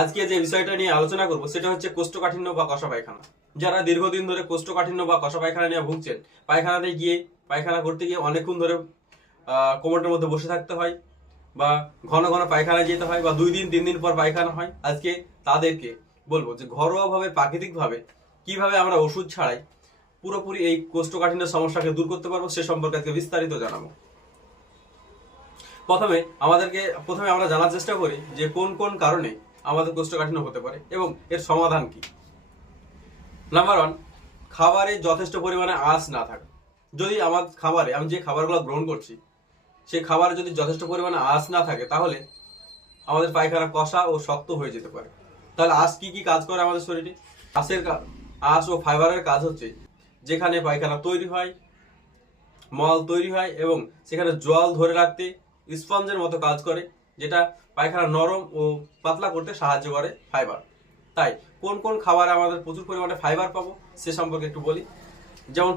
আজকে যে বিষয়টা নিয়ে আলোচনা করব সেটা হচ্ছে কোষ্ঠকাঠিন্য বা কষা পায়খানা। যারা দীর্ঘদিন ধরে কোষ্ঠকাঠিন্য বা কষা পায়খানা নিয়ে ভুগছেন, পায়খানাতে গিয়ে পায়খানা করতে গিয়ে অনেকক্ষণ ধরে কোমরের মধ্যে বসে থাকতে হয়, বা ঘন ঘন পায়খানা যেতে হয়, বা 2 দিন 3 দিন পর পায়খানা হয়, আজকে তাদেরকে বলবো যে ঘরোয়াভাবে প্রাকৃতিকভাবে কিভাবে আমরা ওষুধ ছাড়াই পুরোপুরি এই কোষ্ঠকাঠিন্য সমস্যাকে দূর করতে পারবো সে সম্পর্কে আজকে বিস্তারিত জানাবো। প্রথমে আমরা জানার চেষ্টা করি যে কোন কোন কারণে আমাদের কোষ্ঠকাঠিন্য হতে পারে এবং এর সমাধান কি। নাম্বার 1, খাবারে যথেষ্ট পরিমাণে আঁশ না থাকা। যদি আমার খাবারে আমি যে খাবারগুলো গ্রহণ করছি সেই খাবারে যদি যথেষ্ট পরিমাণে আঁশ না থাকে তাহলে আমাদের পায়খানা কষা ও শক্ত হয়ে যেতে পারে। তাহলে আঁশ কি কি কাজ করে আমাদের শরীরে? আঁশ ও ফাইবারের কাজ হচ্ছে যেখানে পায়খানা তৈরি হয়, মল তৈরি হয় এবং সেখানে জল ধরে রাখতে স্পঞ্জের মতো কাজ করে, যেটা পায়খানা নরম ও পাতলা করতে সাহায্য করে ফাইবার। তাই কোন কোন খাবারে আমাদের প্রচুর পরিমাণে ফাইবার পাবো সে সম্পর্কে একটু বলি। যেমন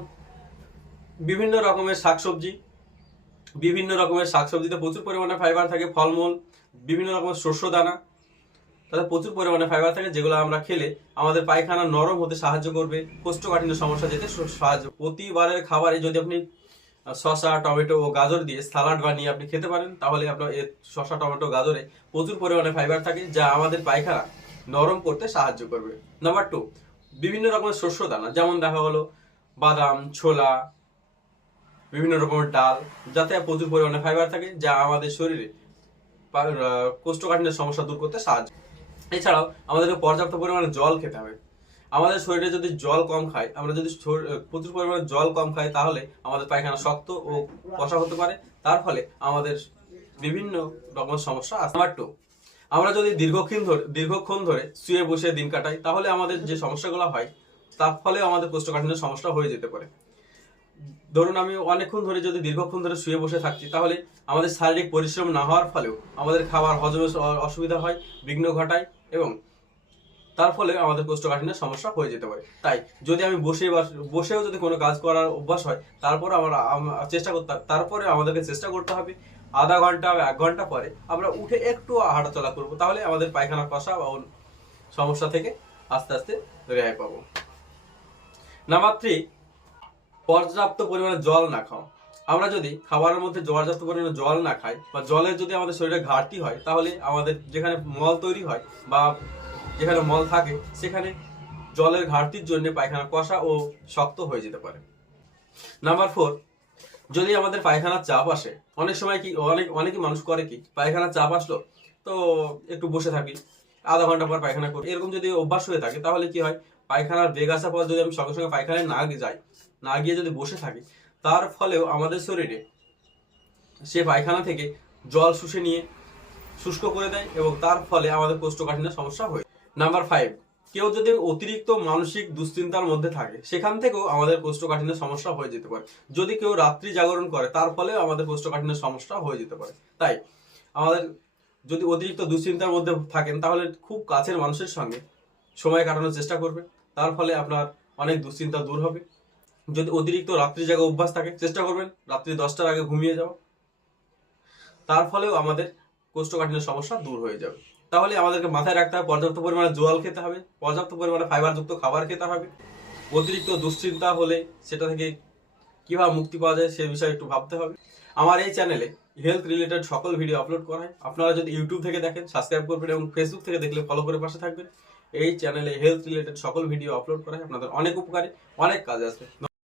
বিভিন্ন রকমের শাকসবজিতে প্রচুর পরিমাণে ফাইবার থাকে, ফলমূল, বিভিন্ন রকমের শস্য দানা, তাতে প্রচুর পরিমাণে ফাইবার থাকে, যেগুলো আমরা খেলে আমাদের পায়খানা নরম হতে সাহায্য করবে, কোষ্ঠকাঠিন্য সমস্যা যেতে সাহায্য। প্রতিবারের খাবারে যদি আপনি শসা, টমেটো ও গাজর দিয়ে সালাড বানিয়ে আপনি খেতে পারেন, তাহলে আপনার শসা, টমেটো, গাজরে প্রচুর পরিমাণে ফাইবার থাকে, যা আমাদের পায়খানা নরম করতে সাহায্য করবে। নাম্বার 2, বিভিন্ন রকমের শস্য দানা, যেমন দেখা হলো বাদাম, ছোলা, বিভিন্ন রকমের ডাল, যাতে প্রচুর পরিমাণে ফাইবার থাকে, যা আমাদের শরীরে কোষ্ঠকাঠিন্যের সমস্যা দূর করতে সাহায্য। এছাড়াও আমাদেরকে পর্যাপ্ত পরিমাণে জল খেতে হবে। আমাদের শরীরে যদি জল কম খাই, আমরা যদি প্রচুর পরিমাণে জল কম খাই, তাহলে আমাদের পায়খানা শক্ত ও কষা হতে পারে, তার ফলে আমাদের বিভিন্ন রকমের সমস্যা আসতে পারে। 2, আমরা যদি দীর্ঘক্ষণ ধরে শুয়ে বসে দিন কাটাই, তাহলে আমাদের যে সমস্যাগুলো হয় তার ফলে আমাদের কোষ্ঠকাঠিন্যের সমস্যা হয়ে যেতে পারে। ধরুন আমি দীর্ঘক্ষণ ধরে শুয়ে বসে থাকছি, তাহলে আমাদের শারীরিক পরিশ্রম না হওয়ার ফলেও আমাদের খাবার হজমে অসুবিধা হয়, বিঘ্ন ঘটায়, এবং তার ফলে আমাদের কোষ্ঠকাঠিন্যের সমস্যা হয়ে যেতে পারে। তাই যদি আমি বসেও যদি কোনো কাজ করার অভ্যাস হয়, তারপরে আমাদেরকে চেষ্টা করতে হবে আধা ঘন্টা বা 1 ঘন্টা পরে আমরা উঠে একটু হাঁটাচলা করবো, তাহলে আমাদের পায়খানা কষা বা সমস্যা থেকে আস্তে আস্তে রেহাই পাবো। নাম্বার 3, পর্যাপ্ত পরিমাণে জল না খাওয়া। আমরা যদি খাবারের মধ্যে পর্যাপ্ত পরিমাণে জল না খাই, বা জলের যদি আমাদের শরীরে ঘাটতি হয়, তাহলে আমাদের যেখানে মল তৈরি হয় বা যেখানে মল থাকে সেখানে জলের ঘাটতির জন্য পায়খানা কষা ও শক্ত হয়ে যেতে পারে। নাম্বার 4, যদি আমাদের পায়খানার চাপ আসে, অনেক সময় অনেকে মানুষ করে কি, পায়খানার চাপ আসলো তো একটু বসে থাকি, আধা ঘন্টা পর পায়খানা করি, এরকম যদি অভ্যাস হয়ে থাকে, তাহলে কি হয়, পায়খানার বেগ আসার পর যদি আমি সঙ্গে সঙ্গে পায়খানায় না গিয়ে যদি বসে থাকি, তার ফলেও আমাদের শরীরে সে পায়খানা থেকে জল শুষে নিয়ে শুষ্ক করে দেয়, এবং তার ফলে আমাদের কোষ্ঠকাঠিন্যের সমস্যা হয়। নাম্বার 5, কেউ যদি অতিরিক্ত মানসিক দুশ্চিন্তার মধ্যে থাকে, সেখান থেকেও আমাদের কোষ্ঠকাঠিন্যের সমস্যা হয়ে যেতে পারে। যদি কেউ রাত্রি জাগরণ করে, তার ফলে আমাদের কোষ্ঠকাঠিন্যের সমস্যা হয়ে যেতে পারে। তাই আমাদের যদি অতিরিক্ত দুশ্চিন্তার মধ্যে থাকেন, তাহলে খুব কাছের মানুষের সঙ্গে সময় কাটানোর চেষ্টা করবে, তার ফলে আপনার অনেক দুশ্চিন্তা দূর হবে। যদি অতিরিক্ত রাত্রি জাগা অভ্যাস থাকে, চেষ্টা করবেন রাত্রি 10টার আগে ঘুমিয়ে যাওয়া, তার ফলেও আমাদের কোষ্ঠকাঠিন্যের সমস্যা দূর হয়ে যাবে। তাহলে আমাদেরকে মাথায় রাখতে হবে পর্যাপ্ত পরিমাণে জল খেতে হবে, পর্যাপ্ত পরিমাণে ফাইবারযুক্ত খাবার খেতে হবে। অতিরিক্ত দুশ্চিন্তা হলে সেটা থেকে কিভাবে মুক্তি পাওয়া যায় সে বিষয়ে একটু ভাবতে হবে। আমার এই চ্যানেলে হেলথ রিলেটেড সকল ভিডিও আপলোড করা হয়। আপনারা যদি ইউটিউব থেকে দেখেন সাবস্ক্রাইব করবেন, এবং ফেসবুক থেকে দেখলে ফলো করে পাশে থাকবেন। এই চ্যানেলে হেলথ রিলেটেড সকল ভিডিও আপলোড করা হয়, আপনাদের অনেক উপকারী, অনেক কাজে আসবে।